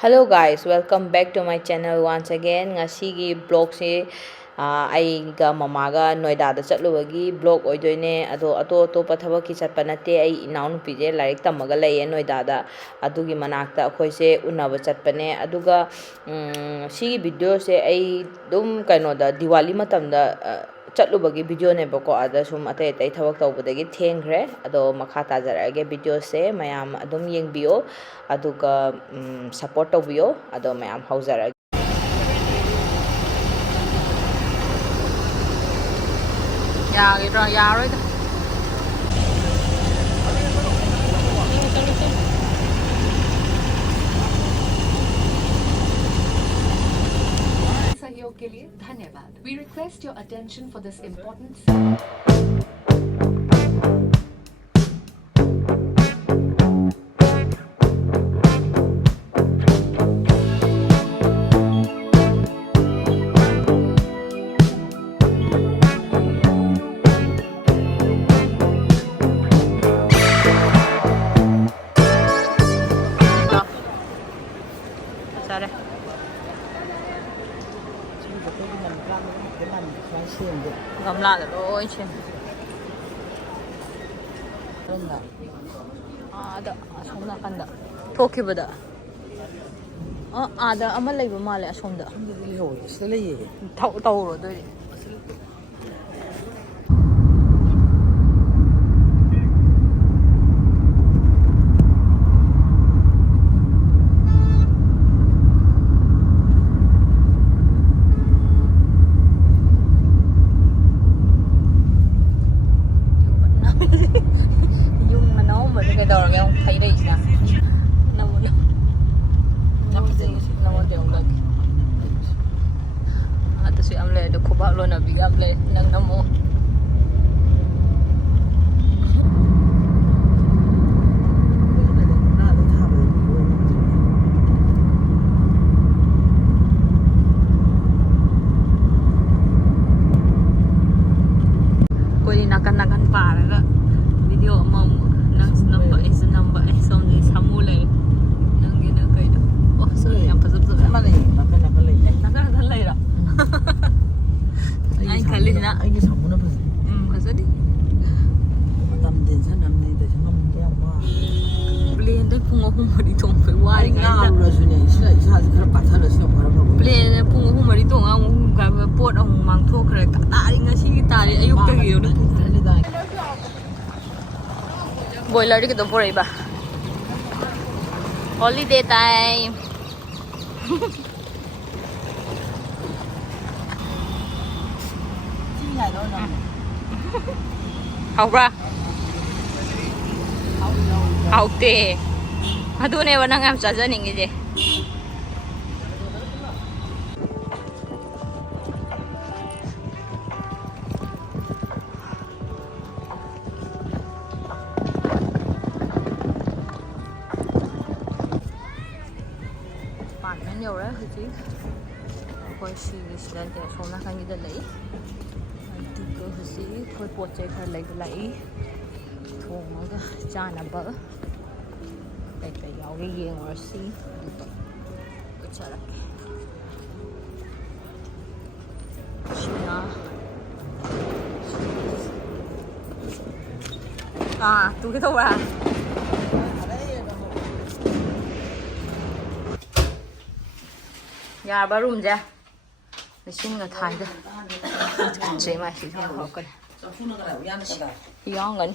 Hello guys, welcome back to my channel once again. Ngasigi vlog si aiga mamaga Noida da chatlubagi vlog oidoine ado ato pathabaki chatpa nate ai inaunu pije larik tamaga laye Noida da adugi manakta akhoi se unaba chatpane aduga sigi video se ai dum kaino da Diwali matamda chatlubagi video ne bako ada sum atai thabak tawbadagi thengre ado makha tajarage video se mayam adum yengbiyo aduga support tawbiyo ado mayam haujarage yaroida सहयोग के लिए धन्यवाद. We request your attention for this important gamla da loi chen ada asomna kanda thokibada ada ama leiba male asomda tawro doi nakan para video mau nang number som ni samule nang gina kai do oh so yang pasap pasap malai nakan lai ra ai khali na ai ki samuna pas pasadi tam den san nam nei da sam kya wa plane dai phung ahum mari tong fe wa ri ngai na ra su ne isa khara patha ra su khara ba plane phung ahum mari tong ang ka pot ang mang tho khara ka ta ri nga si ki ta ri ayuk ta gi do boiler ke to pore ba holiday time hau bra hau te adu ne wana ngam cha ja ningi je nhiều đấy thì chứ coi xì lên để số na khang như lấy từ cơ sĩ coi bột chơi khai lấy thùng nó cái cha nằm bỡ để cái giàu cái gì ngồi xí cái chả lại tu cái đâu à nhà ba room ra để xin người thay đó chế mà chỉ không khó cần yong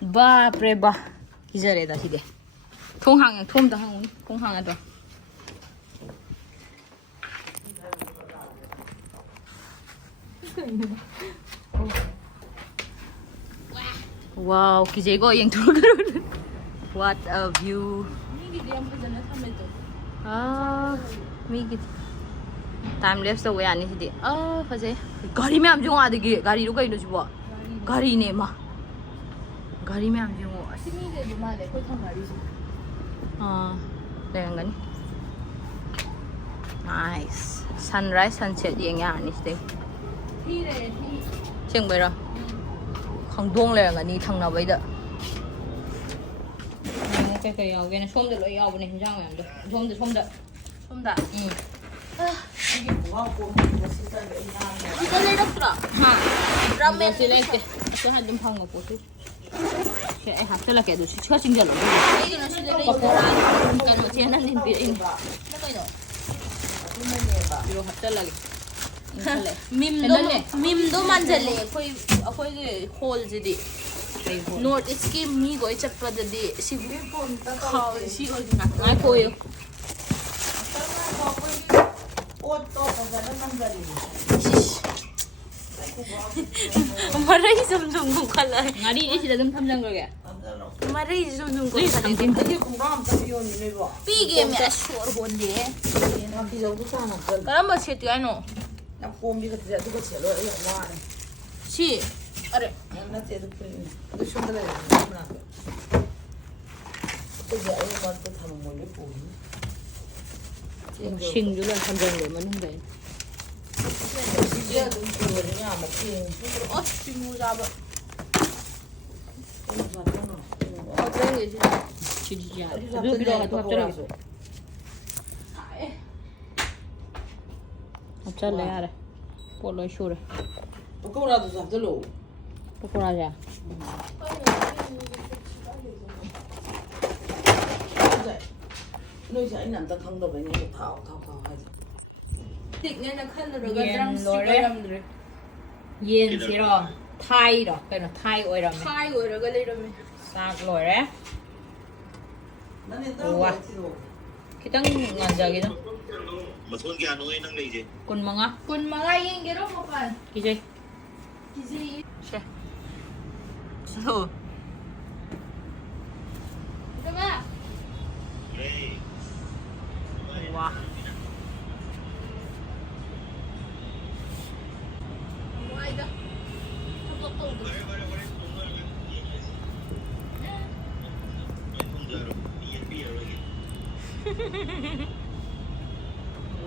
ba pre ba giờ đây là gì đấy thông hàng thông đó thông hàng đó wow cái gì gọi yang thua what a view 미기 time lapse तो आनी थी फजे गाड़ी में हम जो आ देगी गाड़ी रुका ही नहीं गाड़ी ने माँ गाड़ी में हम जो लेंगे nice sunrise sunset ये क्या आनी थी चंग बेरा खंडों लेंगे नहीं थंगना बैठा ꯀꯩꯀꯩ ꯌꯥꯎꯒꯦꯅ ꯁꯣꯝꯗ ꯂꯣꯏ ꯌꯥꯎꯕꯅꯦ ꯍꯤꯟꯖꯥꯡ ꯃꯌꯥꯝꯗꯣ ꯁꯣꯝꯗ Kita leraktra. ꯍꯥ Ramen ꯁꯤ ꯂꯩꯇꯦ ꯑꯁꯤ ꯑꯗꯨꯝ ꯐꯪꯕ ꯄꯣꯠꯁꯤ ꯁꯤ ꯑꯩ ꯍꯥꯞꯆꯤꯜꯂꯛꯀꯦ ꯑꯗꯨ ꯁꯤ ꯈꯔ ꯆꯤꯡꯖꯜꯂꯣ Ayun na sila rin. ꯄꯀꯣꯔꯥ ꯀꯩꯅꯣ ꯆꯦꯅ ꯅꯤꯡꯕꯤꯔꯛꯏꯅꯦ Ano kayo? ꯀꯤꯂꯣ ꯍꯥꯞꯆꯤꯜꯂꯒꯦ Mimdo manjale. Ako'y hall jidi. North East ki mi goy chappa jidi. Si khao si goy na. ꯉꯥꯏ ꯀꯣꯏꯌꯨ Maray sum kung kala. ꯉꯥꯔꯤꯗꯤ ꯁꯤꯗ ꯑꯗꯨꯝ ꯊꯝꯖꯟꯈ꯭ꯔꯒꯦ Maray sum kung kala. Pige mi asur honde. Karamba seti ano? Si. Are. ꯁꯤꯡꯁꯨ ꯂꯣꯏ ꯊꯝꯖꯟꯈ꯭ꯔꯦ ꯃꯅꯨꯡꯗ Oh, simuza ba? ꯁꯤꯗꯤ ꯌꯥꯔꯦ ꯑꯗꯨ ꯄꯤꯔꯛꯑꯣ ꯑꯗꯨ ꯍꯥꯞꯆꯜꯂꯒꯦ ꯍꯥꯞꯆꯜꯂꯦ ꯌꯥꯔꯦ ꯄꯣꯠ ꯂꯣꯏ ꯁꯨꯔꯦ ꯄꯀꯣꯔꯥꯁꯦ ꯅꯣꯏꯁꯦ ꯑꯩꯅ ꯑꯝꯇ ꯈꯪꯗꯕꯩꯅꯦ ꯊꯥꯎ ꯍꯥꯏꯁꯦ tikne khalluruga Yen drumstick lore. oiramdre. ꯌꯦꯟꯁꯤꯔꯣ ꯊꯥꯏꯔꯣ ꯀꯩꯅꯣ ꯊꯥꯏ ꯑꯣꯏꯔꯝꯃꯦ Thai oiraga leirame. ꯆꯥꯛ ꯂꯣꯏꯔꯦ ꯅꯪꯅꯦ ꯎꯋꯥ ꯈꯤꯇꯪ ꯉꯥꯟꯖꯒꯦꯗ ꯃꯊꯣꯟ ꯀꯌꯥꯅꯣ ꯅꯪ ꯂꯩꯁꯦ 15 Kun mga yengero mo pa. ꯀꯤꯖꯩ Kizi. Say show Diba? 와 Why da?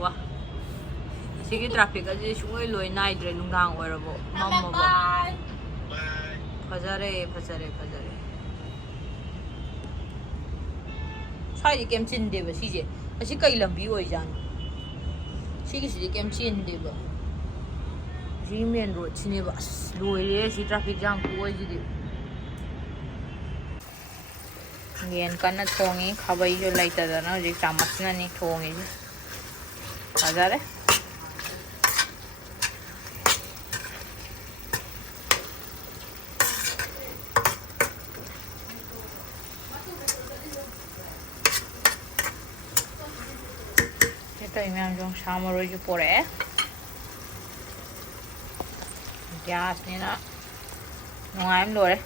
와 ꯁꯤꯒꯤ ꯇ꯭ꯔꯥꯐꯤꯛ ꯑꯁꯤ ꯁꯨꯡꯂꯣꯏ ꯂꯣꯏ ꯅꯥꯏꯗ꯭ꯔꯦ ꯅꯨꯡꯗꯥꯡ ꯑꯣꯏꯔꯕꯣ ꯃꯝꯃꯕꯣ ꯐꯖꯔꯦ ꯁ꯭ꯋꯥꯏꯗꯤ ꯀꯩꯝ ꯆꯤꯟꯗꯦꯕ ꯁꯤꯁꯦ ꯑꯁꯤ ꯀꯩ ꯂꯝꯕꯤ ꯑꯣꯏꯖꯥꯠꯅꯣ ꯁꯤꯒꯤꯁꯤꯗꯤ ꯀꯩꯝ ꯆꯤꯟꯗꯦꯕ ꯁꯤ ꯃꯦꯟ ꯔꯣꯗꯁꯤꯅꯦꯕ ꯑꯁ ꯂꯣꯏꯔꯦ ꯁꯤ ꯇ꯭ꯔꯥꯐꯤꯛ ꯖꯥꯝ ꯈꯨꯑꯣꯏꯁꯤꯗꯤ ꯌꯦꯟ ꯀꯟꯅ ꯊꯣꯡꯉꯤ ꯈꯥꯕꯩꯁꯨ ꯂꯩꯇꯗꯅ ꯍꯧꯖꯤꯛ ꯆꯥꯃꯁꯅꯅꯤ ꯊꯣꯡꯉꯤꯁꯤ ꯐꯖꯔꯦ ꯇꯧꯔꯤ ꯃꯌꯥꯝꯁꯨ ꯁꯥ ꯃꯔꯣꯏꯁꯨ ꯄꯣꯔꯛꯑꯦ ꯒ꯭ꯌꯥꯁꯅꯤꯅ ꯅꯨꯡꯉꯥꯏ ꯑꯃ ꯂꯣꯏꯔꯦ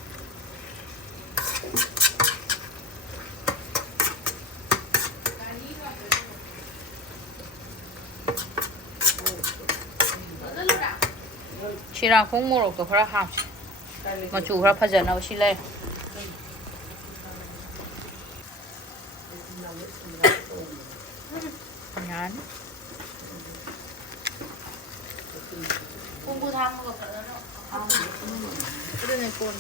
시라콩 모록도ꯈꯔ ꯍꯥꯞꯁꯤ ꯃꯆꯨꯈꯔ ꯐꯖꯅꯕ ꯁꯤ ꯂꯩ ꯌꯥꯅꯤ Kung buta mo ka pala, no? Ito na yung phone.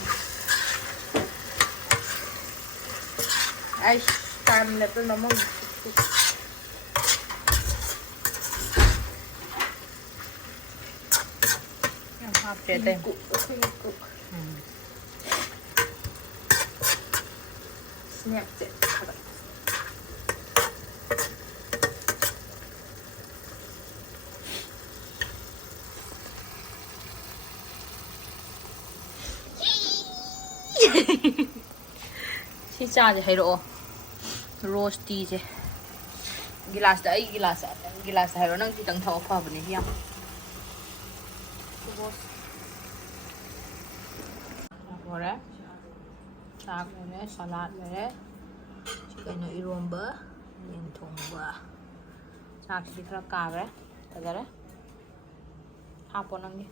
Ay, time level naman. Yung half dito. Okay, cook. Snap it. ꯁꯤ ꯆꯥꯁꯦ ꯍꯩꯔꯛꯑꯣ ꯔꯣꯁ ꯇꯤꯁꯦ ꯒꯤꯂꯥꯁꯇ ꯑꯩ ꯒꯤꯂꯥꯁꯇ ꯍꯩꯔꯛꯑꯣ ꯅꯪ ꯈꯤꯇꯪ ꯊꯛꯑꯣ ꯐꯕꯅꯦ ꯁꯤ ꯌꯥꯝ ꯂꯣꯏꯔꯦ ꯆꯥꯛ ꯂꯩꯔꯦ ꯁꯂꯥꯗ ꯂꯩꯔꯦ ꯁꯤ ꯀꯩꯅꯣ ꯏꯔꯣꯝꯕ ꯌꯦꯟ ꯊꯣꯡꯕ ꯆꯥꯛꯁꯤꯗꯤ ꯈꯔ ꯀꯥꯈ꯭ꯔꯦ ꯐꯖꯔꯦ ꯍꯥꯞꯄꯣ ꯅꯪꯒꯤ